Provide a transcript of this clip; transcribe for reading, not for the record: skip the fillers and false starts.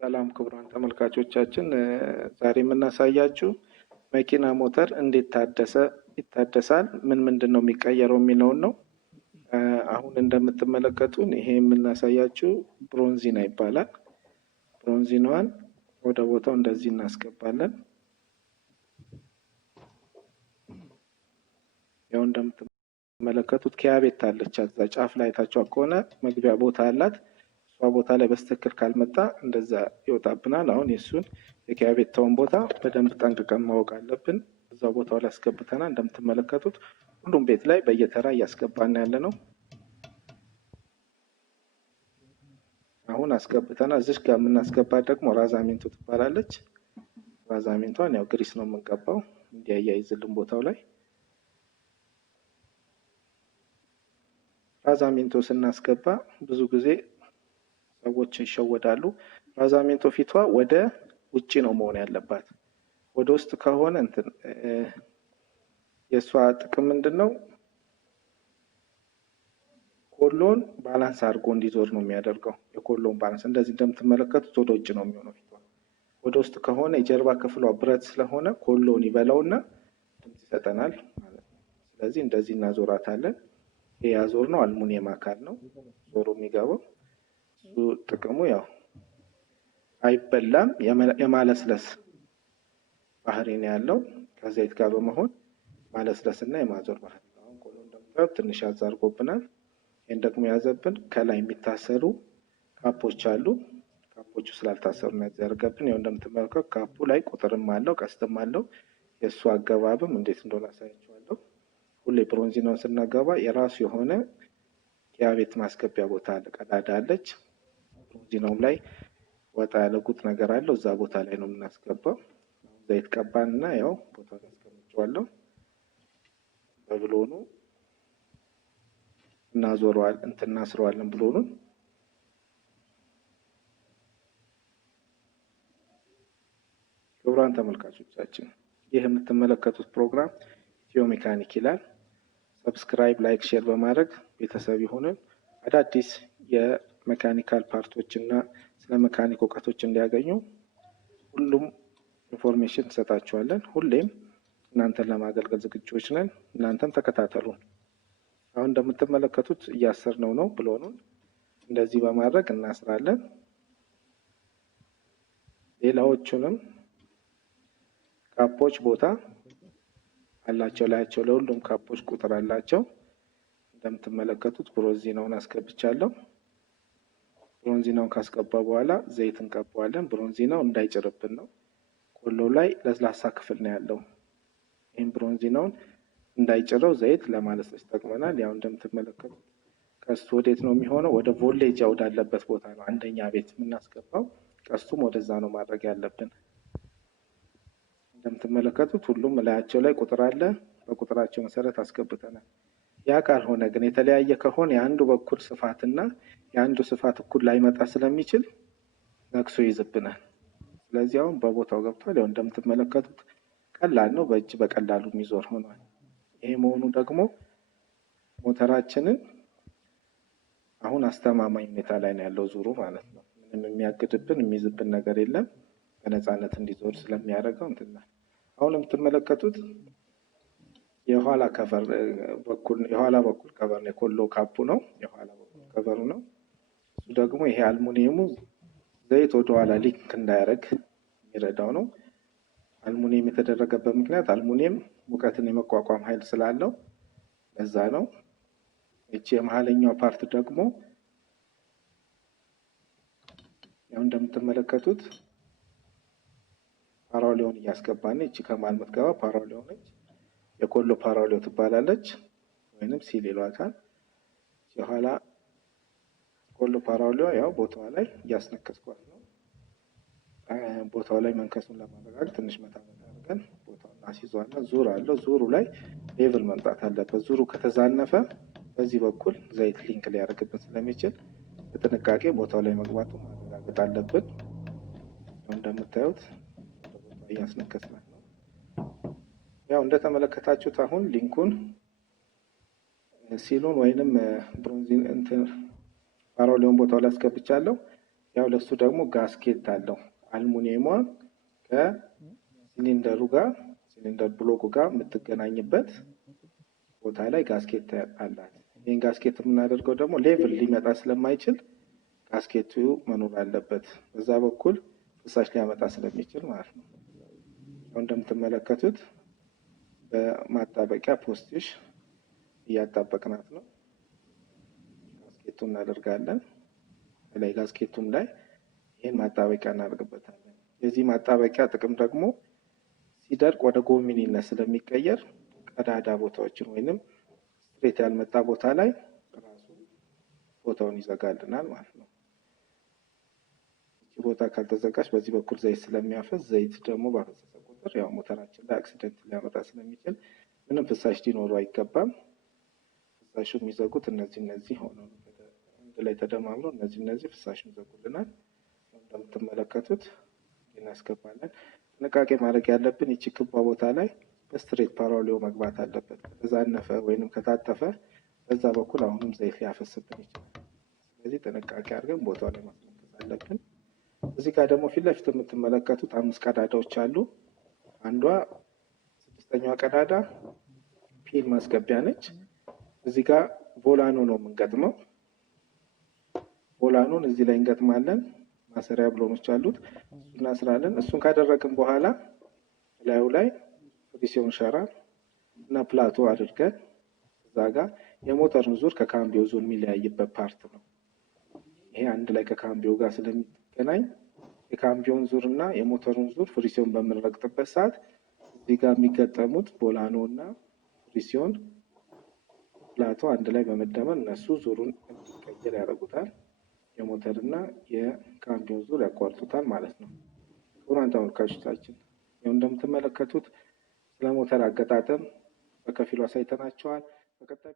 ሰላም ክቡራን ተመልካቾቻችን፣ ዛሬ የምናሳያችሁ መኪና ሞተር እንዴት ይታደሳል፣ ምንድነው የሚቀየረው የሚለውን ነው። አሁን እንደምትመለከቱን ይሄ የምናሳያችሁ ብሮንዚና ይባላል። ብሮንዚናዋን ወደ ቦታው እንደዚህ እናስገባለን። ያው እንደምትመለከቱት ኪያቤት አለች፣ እዛ ጫፍ ላይ ታቻው ከሆነ መግቢያ ቦታ አላት። ቦታ ላይ በስተክል ካልመጣ እንደዛ ይወጣብናል። አሁን የሱን የኪያቤታውን ቦታ በደንብ ጠንቅቀን ማወቅ አለብን። እዛው ቦታው ላይ አስገብተናል። እንደምትመለከቱት ሁሉም ቤት ላይ በየተራ እያስገባን ያለነው። አሁን አስገብተናል። እዚህ ጋር የምናስገባት ደግሞ ራዛሜንቶ ትባላለች። ራዛሜንቷን ያው ግሪስ ነው የምንቀባው እንዲያያይዝልን ቦታው ላይ። ራዛሜንቶ ስናስገባ ብዙ ጊዜ ሰዎች ይሸወዳሉ። ራዛሜንቶ ፊቷ ወደ ውጪ ነው መሆን ያለባት። ወደ ውስጥ ከሆነ የሷ ጥቅም ምንድነው? ኮሎን ባላንስ አድርጎ እንዲዞር ነው የሚያደርገው። የኮሎን ባላንስ እንደዚህ እንደምትመለከቱት ወደ ውጭ ነው የሚሆነው ፊቷ። ወደ ውስጥ ከሆነ የጀርባ ክፍሏ ብረት ስለሆነ ኮሎን ይበላውና ድምጽ ይሰጠናል ማለት ነው። ስለዚህ እንደዚህ እናዞራታለን። ይሄ ያዞርነው አልሙኒየም አካል ነው ዞሮ የሚገባው። ጥቅሙ ያው አይበላም፣ የማለስለስ ባህሪ ነው ያለው። ከዘይት ጋር በመሆን ማለስለስና የማዞር ባህሪ ነው። አሁን ኮሎን እንደምታዩት ትንሽ ያዛርጎብናል። ይሄን ደግሞ ያዘብን ከላይ የሚታሰሩ ካፖች አሉ። ካፖቹ ስላልታሰሩ ነው ያዘርገብን። ያው እንደምትመለከቱ ካፑ ላይ ቁጥርም አለው ቀስትም አለው። የሱ አገባብም እንዴት እንደሆነ አሳያችኋለሁ። ሁሌ ብሮንዚናውን ስናገባ የራሱ የሆነ የቤት ማስገቢያ ቦታ አለ፣ ቀዳዳ አለች። ብሮንዚናውም ላይ ወጣ ያለ ጉጥ ነገር አለው፣ እዛ ቦታ ላይ ነው የምናስገባው። ዘይት ቀባንና ያው ቦታውን አስቀምጬዋለሁ። በብሎኑ እናዞረዋለን እናስረዋለን ብሎኑን። ክቡራን ተመልካቾቻችን ይህ የምትመለከቱት ፕሮግራም ኢትዮ ሜካኒክ ይላል። ሰብስክራይብ፣ ላይክ፣ ሼር በማድረግ ቤተሰብ ይሁንን። አዳዲስ የሜካኒካል ፓርቶች እና ስለ ሜካኒክ እውቀቶች እንዲያገኙ ሁሉም ኢንፎርሜሽን እንሰጣችኋለን። ሁሌም እናንተን ለማገልገል ዝግጁዎች ነን። እናንተም ተከታተሉን። አሁን እንደምትመለከቱት እያሰርነው ነው ብሎኑን። እንደዚህ በማድረግ እናስራለን። ሌላዎቹንም ካፖች ቦታ አላቸው ላያቸው ለሁሉም ካፖች ቁጥር አላቸው። እንደምትመለከቱት ብሮንዚናውን አስገብቻለሁ። ብሮንዚናውን ካስገባ በኋላ ዘይት እንቀባዋለን። ብሮንዚናው እንዳይጭርብን ነው። ኮሎ ላይ ለስላሳ ክፍል ነው ያለው። ይሄን ብሮንዚናውን እንዳይጭረው ዘይት ለማለስለስ ይጠቅመናል። ያው እንደምትመለከቱት ቀስቱ ወዴት ነው የሚሆነው? ወደ ቮልቴጅ ወዳለበት ቦታ ነው አንደኛ ቤት የምናስገባው። ቀስቱም ወደዛ ነው ማድረግ ያለብን። እንደምትመለከቱት ሁሉም ላያቸው ላይ ቁጥር አለ። በቁጥራቸው መሰረት አስገብተናል። ያ ካልሆነ ግን የተለያየ ከሆነ የአንዱ በኩል ስፋትና የአንዱ ስፋት እኩል ላይመጣ ስለሚችል ነክሶ ይዝብናል። ስለዚህ አሁን በቦታው ገብቷል። ያው እንደምትመለከቱት ቀላል ነው፣ በእጅ በቀላሉ የሚዞር ሆኗል። ይሄ መሆኑ ደግሞ ሞተራችንን አሁን አስተማማኝ ሁኔታ ላይ ነው ያለው ዙሩ ማለት ነው። ምንም የሚያግድብን የሚይዝብን ነገር የለም። በነፃነት እንዲዞር ስለሚያደርገው አሁን የምትመለከቱት የኋላ ከቨር በኩል ከቨር ነው፣ ኮሎ ካፑ ነው የኋላ በኩል ከቨሩ ነው። እሱ ደግሞ ይሄ አልሙኒየሙ ዘይት ወደ ኋላ ሊክ እንዳያደርግ የሚረዳው ነው። አልሙኒየም የተደረገበት ምክንያት አልሙኒየም ሙቀትን የመቋቋም ኃይል ስላለው ለዛ ነው። እቺ የመሃለኛው ፓርት ደግሞ ያው እንደምትመለከቱት ፓራውሊዮን እያስገባን እቺ ከማል መትገባ ፓራውሊዮን ነች። የኮሎ ፓራውሊዮ ትባላለች ወይንም ሲል ይሏታል። የኋላ ኮሎ ፓራውሊዮ ያው ቦታው ላይ እያስነከስኳት ነው። ቦታው ላይ መንከሱን ለማረጋገጥ ትንሽ መታ አድርገን ቦታውን አስይዟልና ዙር አለው። ዙሩ ላይ ሌቭል መምጣት አለበት። ዙሩ ከተዛነፈ በዚህ በኩል ዘይት ሊንክ ሊያደርግብን ስለሚችል በጥንቃቄ ቦታው ላይ መግባቱ ማረጋገጥ አለብን። እንደምታዩት እያስነከስናት ነው። ያው እንደተመለከታችሁት አሁን ሊንኩን ሲሉን ወይንም ብሮንዚን ፓራውሊዮን ቦታው ላይ አስገብቻለሁ። ያው ለሱ ደግሞ ጋስኬት አለው። አልሙኒየሟ ከሲሊንደሩ ጋር ሲሊንደር ብሎኩ ጋር የምትገናኝበት ቦታ ላይ ጋስኬት አላት። ይህን ጋስኬት የምናደርገው ደግሞ ሌቭል ሊመጣ ስለማይችል ጋስኬቱ መኖር አለበት። በዛ በኩል ፍሳሽ ሊያመጣ ስለሚችል ማለት ነው። አሁን እንደምትመለከቱት በማጣበቂያ ፖስቲሽ እያጣበቅናት ነው። ጋስኬቱን እናደርጋለን። ላይ ጋስኬቱም ላይ ይህን ማጣበቂያ እናደርግበታለን። የዚህ ማጣበቂያ ጥቅም ደግሞ ሲደርቅ ወደ ጎሚኒነት ስለሚቀየር ቀዳዳ ቦታዎችን ወይንም ስትሬት ያልመጣ ቦታ ላይ ራሱ ቦታውን ይዘጋልናል ማለት ነው። እዚህ ቦታ ካልተዘጋች በዚህ በኩል ዘይት ስለሚያፈስ ዘይት ደግሞ ባፈሰሰ ቁጥር ያው ሞተራችን ላይ አክሲደንት ሊያመጣ ስለሚችል ምንም ፍሳሽ ሊኖሩ አይገባም። ፍሳሹ የሚዘጉት እነዚህ ሆነው አንድ ላይ ተደማምረው እነዚህ ፍሳሹን ይዘጉልናል። እንደምትመለከቱት እናስገባለን። ጥንቃቄ ማድረግ ያለብን ይቺ ክቧ ቦታ ላይ በስትሬት ፓራሌሎ መግባት አለበት። ከዛነፈ ወይንም ከታጠፈ በዛ በኩል አሁንም ዘይት ሊያፈስብን ይችላል። ስለዚህ ጥንቃቄ አድርገን ቦታው ላይ ማስመለስ አለብን። እዚህ ጋር ደግሞ ፊት ለፊት የምትመለከቱት 5 ቀዳዳዎች አሉ። አንዷ 6ኛዋ ቀዳዳ ፒን ማስገቢያ ነች። እዚህ ጋር ቮላኑ ነው የምንገጥመው። ቮላኑን እዚህ ላይ እንገጥማለን። ማሰሪያ ብሎኖች አሉት። እናስራለን። እሱን ካደረግን በኋላ ላዩ ላይ ፍሪሲዮን ሸራ እና ፕላቶ አድርገን እዛ ጋር የሞተርን ዙር ከካምቢዮ ዙር የሚለያይበት ፓርት ነው። ይሄ አንድ ላይ ከካምቢዮ ጋር ስለሚገናኝ የካምቢዮን ዙር እና የሞተርን ዙር ፍሪሲዮን በምንረግጥበት ሰዓት እዚህ ጋር የሚገጠሙት ቮላኖ እና ፍሪሲዮን ፕላቶ አንድ ላይ በመደመር እነሱ ዙሩን እንዲቀየር ያደርጉታል። የሞተር እና የካምቢዮን ዙር ያቋርጡታል ማለት ነው። ክቡራን ተመልካቾቻችን ያው እንደምትመለከቱት ስለ ሞተር አገጣጠም በከፊሉ አሳይተናቸዋል። በቀጣይ